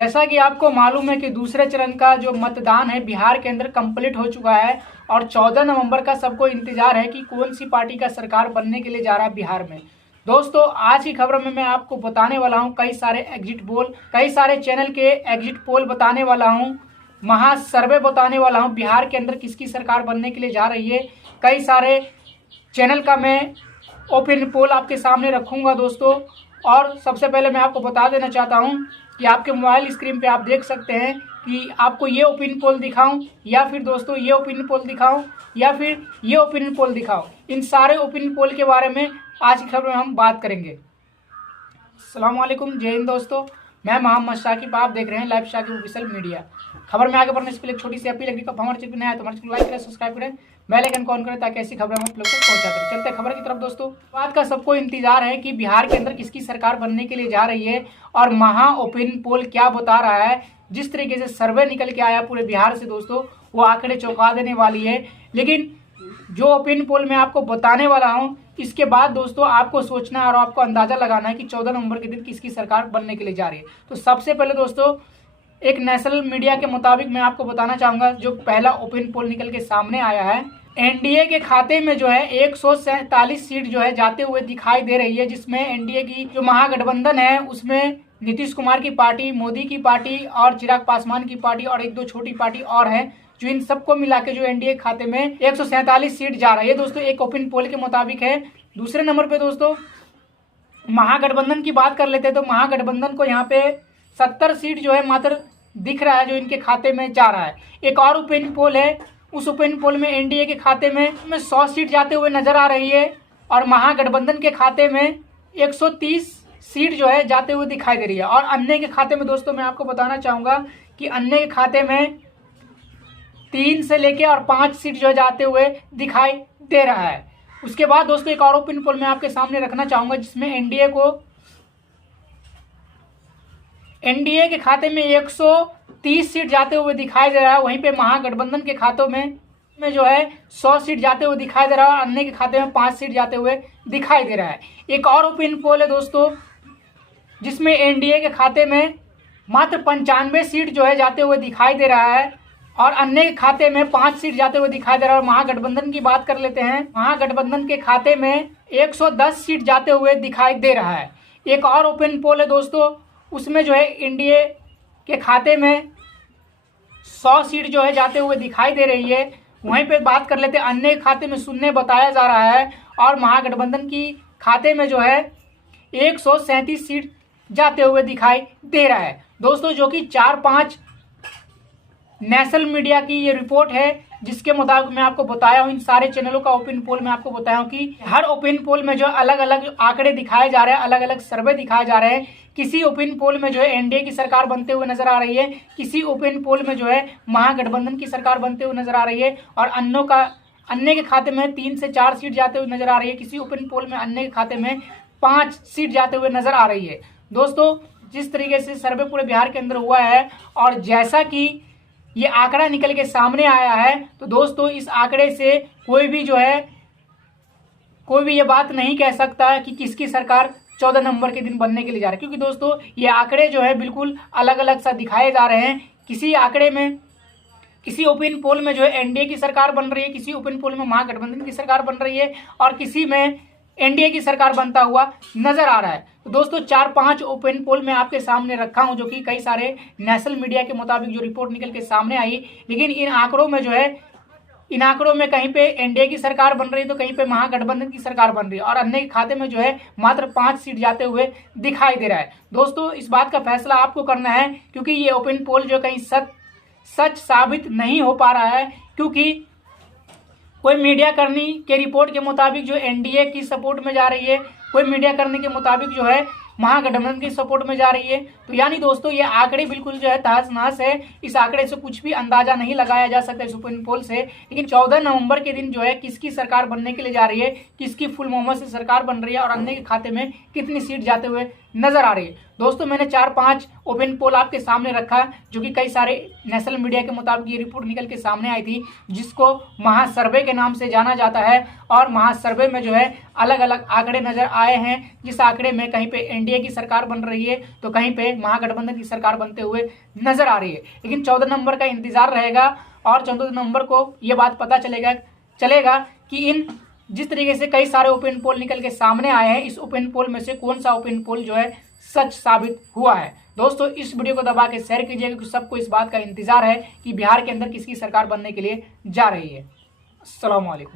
जैसा कि आपको मालूम है कि दूसरे चरण का जो मतदान है बिहार के अंदर कंप्लीट हो चुका है और 14 नवंबर का सबको इंतजार है कि कौन सी पार्टी का सरकार बनने के लिए जा रहा है बिहार में। दोस्तों, आज की खबर में मैं आपको बताने वाला हूं कई सारे एग्जिट पोल, कई सारे चैनल के एग्जिट पोल बताने वाला हूं, महा सर्वे बताने वाला हूं बिहार के अंदर किसकी सरकार बनने के लिए जा रही है। कई सारे चैनल का मैं ओपिनियन पोल आपके सामने रखूंगा दोस्तों। और सबसे पहले मैं आपको बता देना चाहता हूं कि आपके मोबाइल स्क्रीन पे आप देख सकते हैं कि आपको ये ओपिनियन पोल दिखाऊं या फिर दोस्तों ये ओपिनियन पोल दिखाऊं या फिर ये ओपिनियन पोल दिखाऊं। इन सारे ओपिनियन पोल के बारे में आज की खबर में हम बात करेंगे। अस्सलाम वालेकुम, जय हिंद दोस्तों। मैं मोहम्मद शाकिब, आप देख रहे हैं लाइव शाकिब ऑफिशियल मीडिया। खबर में आगे बढ़ने से पहले एक छोटी सी अपील है कि हमारे चैनल नया है तो हमारे चैनल लाइक करें, सब्सक्राइब करें, बेल आइकन को ऑन करें ताकि ऐसी खबरें हम आप लोग को पहुंचा करें। चलते हैं खबर की तरफ दोस्तों। बात का सबको इंतजार है कि बिहार के अंदर किसकी सरकार बनने के लिए जा रही है और महा ओपिनियन पोल क्या बता रहा है। जिस तरीके से सर्वे निकल के आया पूरे बिहार से दोस्तों, वो आंकड़े चौंका देने वाली है। लेकिन जो ओपिनियन पोल मैं आपको बताने वाला हूँ, इसके बाद दोस्तों आपको सोचना है और आपको अंदाजा लगाना है कि 14 नवंबर के दिन किसकी सरकार बनने के लिए जा रही है। तो सबसे पहले दोस्तों एक नेशनल मीडिया के मुताबिक मैं आपको बताना चाहूंगा, जो पहला ओपिनियन पोल निकल के सामने आया है, एनडीए के खाते में जो है 147 सीट जो है जाते हुए दिखाई दे रही है। जिसमें एनडीए की जो महागठबंधन है उसमें नीतीश कुमार की पार्टी, मोदी की पार्टी और चिराग पासवान की पार्टी और एक दो छोटी पार्टी और है, जो इन सबको मिला के जो एनडीए खाते में 147 सीट जा रही है दोस्तों, एक ओपिनियन पोल के मुताबिक है। दूसरे नंबर पे दोस्तों महागठबंधन की बात कर लेते हैं तो महागठबंधन को यहाँ पे 70 सीट जो है मात्र दिख रहा है जो इनके खाते में जा रहा है। एक और ओपिनियन पोल है, उस ओपिनियन पोल में एनडीए के खाते में 100 सीट जाते हुए नजर आ रही है और महागठबंधन के खाते में 130 सीट जो है जाते हुए दिखाई दे रही है। और अन्य के खाते में दोस्तों मैं आपको बताना चाहूंगा कि अन्य के खाते में 3 से लेके और 5 सीट जो है जाते हुए दिखाई दे रहा है। उसके बाद दोस्तों एक और ओपिनियन पोल मैं आपके सामने रखना चाहूंगा, जिसमें एनडीए के खाते में 130 सीट जाते हुए दिखाई दे रहा है। वहीं पे महागठबंधन के खातों में जो है 100 सीट जाते हुए दिखाई दे रहा है और अन्य के खाते में 5 सीट जाते हुए दिखाई दे रहा है। एक और ओपिनियन पोल है दोस्तों, जिसमें एनडीए के खाते में मात्र 95 सीट जो है जाते हुए दिखाई दे रहा है और अन्य के खाते में 5 सीट जाते हुए दिखाई दे रहा है। और महागठबंधन की बात कर लेते हैं, महागठबंधन के खाते में 110 सीट जाते हुए दिखाई दे रहा है। एक और ओपिनियन पोल है दोस्तों, उसमें जो है एनडीए के खाते में 100 सीट जो है जाते हुए दिखाई दे रही है। वहीं पे बात कर लेते हैं अन्य खाते में शून्य बताया जा रहा है और महागठबंधन की खाते में जो है 137 सीट जाते हुए दिखाई दे रहा है दोस्तों, जो कि 4-5 नेशनल मीडिया की ये रिपोर्ट है, जिसके मुताबिक मैं आपको बताया हूँ। इन सारे चैनलों का ओपिनियन पोल में आपको बताया हूँ कि हर ओपिनियन पोल में जो अलग अलग आंकड़े दिखाए जा रहे हैं, अलग अलग सर्वे दिखाए जा रहे हैं। किसी ओपिनियन पोल में जो है एनडीए की सरकार बनते हुए नजर आ रही है, किसी ओपिनियन पोल में जो है महागठबंधन की सरकार बनते हुए नजर आ रही है और अन्य के खाते में 3 से 4 सीट जाते हुए नजर आ रही है। किसी ओपिनियन पोल में अन्य के खाते में 5 सीट जाते हुए नजर आ रही है। दोस्तों जिस तरीके से सर्वे पूरे बिहार के अंदर हुआ है और जैसा कि ये आंकड़ा निकल के सामने आया है, तो दोस्तों इस आंकड़े से कोई भी ये बात नहीं कह सकता कि किसकी सरकार 14 नवंबर के दिन बनने के लिए जा रहा है, क्योंकि दोस्तों ये आंकड़े जो है बिल्कुल अलग अलग सा दिखाए जा रहे हैं। किसी आंकड़े में, किसी ओपिनियन पोल में जो है एनडीए की सरकार बन रही है, किसी ओपिनियन पोल में महागठबंधन की सरकार बन रही है और किसी में एनडीए की सरकार बनता हुआ नजर आ रहा है। तो दोस्तों 4-5 ओपिनियन पोल मैं आपके सामने रखा हूं, जो कि कई सारे नेशनल मीडिया के मुताबिक जो रिपोर्ट निकल के सामने आई। लेकिन इन आंकड़ों में कहीं पे एनडीए की सरकार बन रही है तो कहीं पे महागठबंधन की सरकार बन रही है और अन्य के खाते में जो है मात्र 5 सीट जाते हुए दिखाई दे रहा है। दोस्तों इस बात का फैसला आपको करना है, क्योंकि ये ओपिनियन पोल जो कहीं सच साबित नहीं हो पा रहा है, क्योंकि कोई मीडिया कर्मी के रिपोर्ट के मुताबिक जो एनडीए की सपोर्ट में जा रही है, कोई मीडिया कर्मी के मुताबिक जो है महागठबंधन की सपोर्ट में जा रही है। तो यानी दोस्तों ये आंकड़े बिल्कुल जो है तहस नहस है। इस आंकड़े से कुछ भी अंदाजा नहीं लगाया जा सकता इस ओपिनियन पोल से। लेकिन 14 नवंबर के दिन जो है किसकी सरकार बनने के लिए जा रही है, किसकी फुल बहुमत से सरकार बन रही है और अन्य के खाते में कितनी सीट जाते हुए नजर आ रही है। दोस्तों मैंने 4-5 ओपिनियन पोल आपके सामने रखा, जो कि कई सारे नेशनल मीडिया के मुताबिक ये रिपोर्ट निकल के सामने आई थी, जिसको महासर्वे के नाम से जाना जाता है। और महासर्वे में जो है अलग अलग आंकड़े नजर आए हैं, जिस आंकड़े में कहीं पे एनडीए की सरकार बन रही है तो कहीं पे महागठबंधन की सरकार बनते हुए नजर आ रही है। लेकिन 14 नवंबर का इंतजार रहेगा और 14 नवंबर को ये बात पता चलेगा कि इन जिस तरीके से कई सारे ओपिनियन पोल निकल के सामने आए हैं, इस ओपिनियन पोल में से कौन सा ओपिनियन पोल जो है सच साबित हुआ है। दोस्तों इस वीडियो को दबा के शेयर कीजिए, क्योंकि सबको इस बात का इंतजार है कि बिहार के अंदर किसकी सरकार बनने के लिए जा रही है। अस्सलाम वालेकुम।